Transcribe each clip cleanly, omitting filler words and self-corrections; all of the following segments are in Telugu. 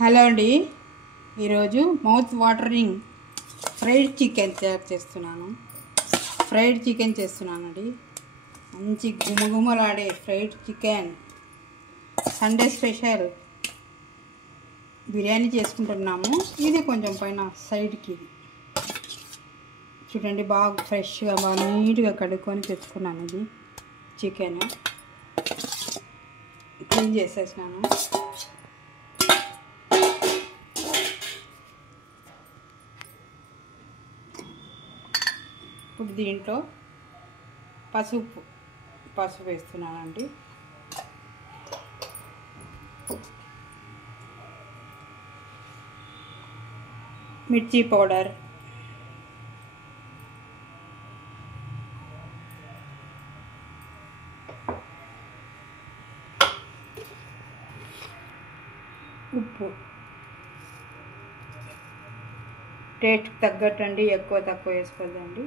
హలో అండి, ఈరోజు మౌత్ వాటరింగ్ ఫ్రైడ్ చికెన్ చేస్తున్నానండి. మంచి గుమగుమలాడే fried chicken Sunday special biryani చేసుకుంటున్నాము. ఇది కొంచెం పైన సైడ్కి చూడండి, బాగా ఫ్రెష్గా బాగా నీట్గా కడుక్కొని తెచ్చుకున్నాను. ఇది చికెన్ క్లీన్ చేసేసినాను. ఇప్పుడు దీంట్లో పసుపు వేస్తున్నానండి. మిర్చి పౌడర్, ఉప్పు టేస్ట్కి తగ్గట్టు అండి, ఎక్కువ తక్కువ వేసుకోవద్దండి.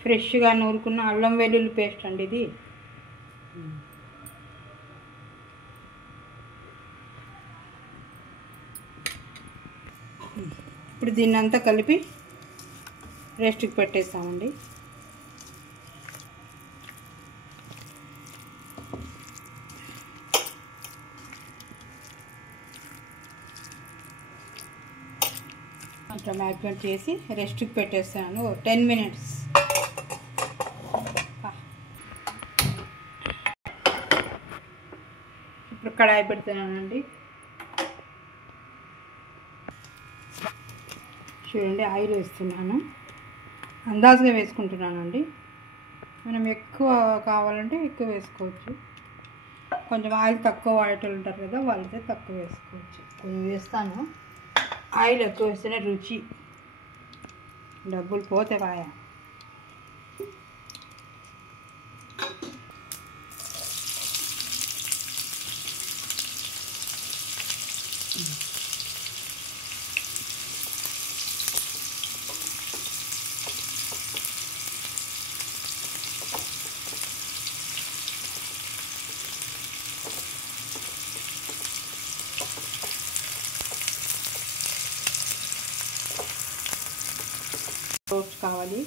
ఫ్రెష్గా నూరుకున్న అల్లం వెల్లుల్లి పేస్ట్ అండి ఇది. ఇప్పుడు దీన్ని అంతా కలిపి రెస్ట్కి పెట్టేస్తామండి. అట్లా మ్యాగ్నేట్ చేసి రెస్ట్కి పెట్టేస్తాను 10 minutes. ఇప్పుడు కడాయి పెడుతున్నానండి. చూడండి, ఆయిల్ వేస్తున్నాను. అందాజుగా వేసుకుంటున్నానండి. మనం ఎక్కువ కావాలంటే ఎక్కువ వేసుకోవచ్చు. కొంచెం ఆయిల్ తక్కువ వాడేటోళ్ళు ఉంటారు కదా, వాళ్ళైతే తక్కువ వేసుకోవచ్చు. కొంచెం వేస్తాను. ఆయిల్ ఎక్కువ వేస్తేనే రుచి, డబ్బులు పోతే బాయా. రోస్ట్ కావాలి,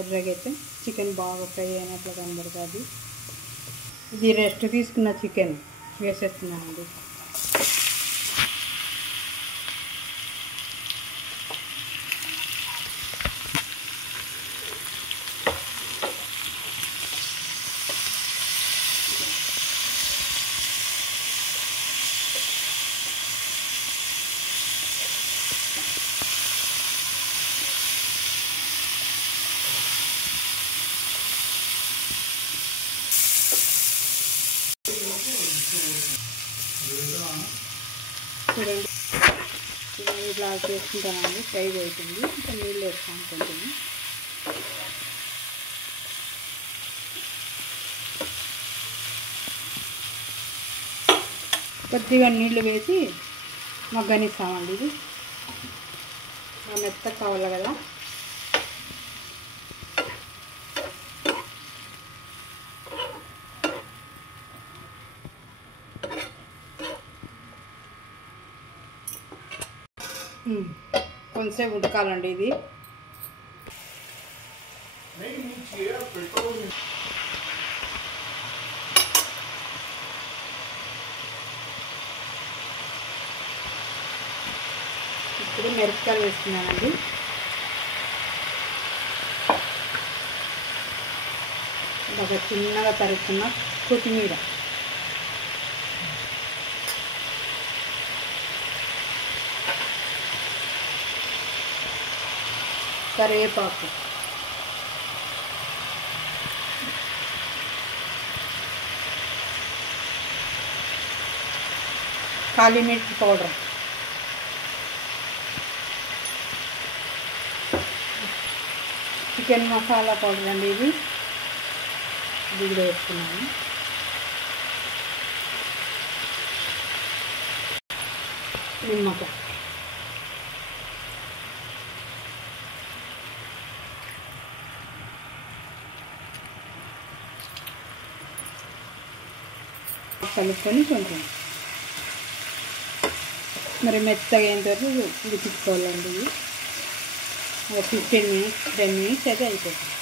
ఎర్రగైతే చికెన్ బాగా ఫ్రై అయినట్లు కనబడుతుంది. ఇది రెస్ట్ తీసుకున్న చికెన్ వేసేస్తున్నానండి. చూడండి, ఇట్లా చేసుకుంటానండి. ఫ్రై అవుతుంది. ఇంకా నీళ్ళు వేస్తాను కొంచెం. కొద్దిగా నీళ్ళు వేసి మగ్గనిస్తామండి. ఇది మెత్తగా కావాలి కదా. కొంచెంసేపు ఉడకాలండి ఇది. ఇప్పుడు మిరపకాయలు వేస్తున్నానండి. బాగా చిన్నగా తరుక్కున్న కొత్తిమీర, కరివేపాకు, కాళీ మిర్చి పౌడర్, చికెన్ మసాలా పౌడర్ అండి. ఇది కూడా వేస్తున్నాను. నిమ్మకాయ, కలుపుకొని కొంచెం మరి మెత్తగా అయిన తర్వాత ఉడికించుకోవాలండి. ఇది ఒక 15 మినిట్స్ 10 మినిట్స్ అయితే అయిపోతుంది.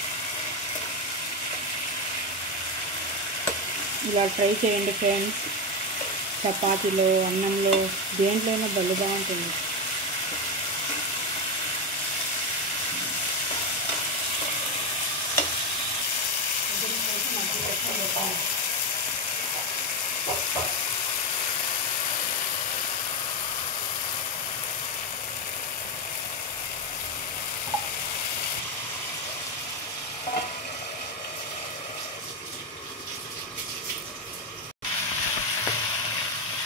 ఇలా ట్రై చేయండి ఫ్రెండ్స్. చపాతీలో, అన్నంలో, దేంట్లోనైనా భలే బాగుంటుంది.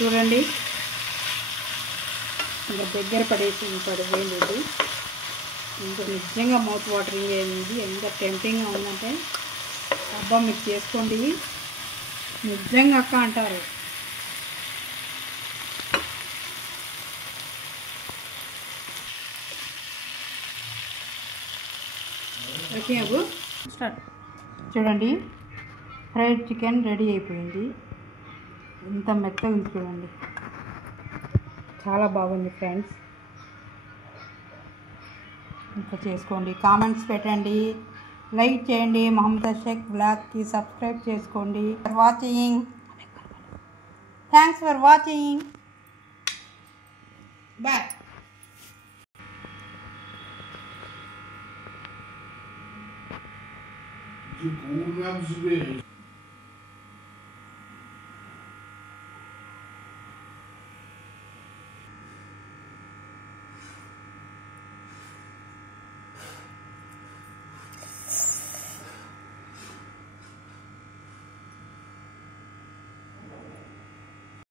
చూడండి, ఇంకా దగ్గర పడిపోయింది. ఇంకా నిజంగా మౌత్ వాటరింగ్ అయింది. ఎంత టెంప్టింగ్గా ఉందంటే, అబ్బా మీకు చేసుకోండి నిజంగా అక్క అంటారు. ఓకే అబ్బు స్టార్ట్. చూడండి, ఫ్రైడ్ చికెన్ రెడీ అయిపోయింది. ఎంత మెత్తగా ఉంది చూడండి, చాలా బాగుంది ఫ్రెండ్స్. ఇంకా చేసుకోండి, కామెంట్స్ పెట్టండి, లైక్ చేయండి. మహమ్మద్ షేక్ బ్లాగ్కి సబ్స్క్రైబ్ చేసుకోండి. Watching, thanks for watching, bye. De boa,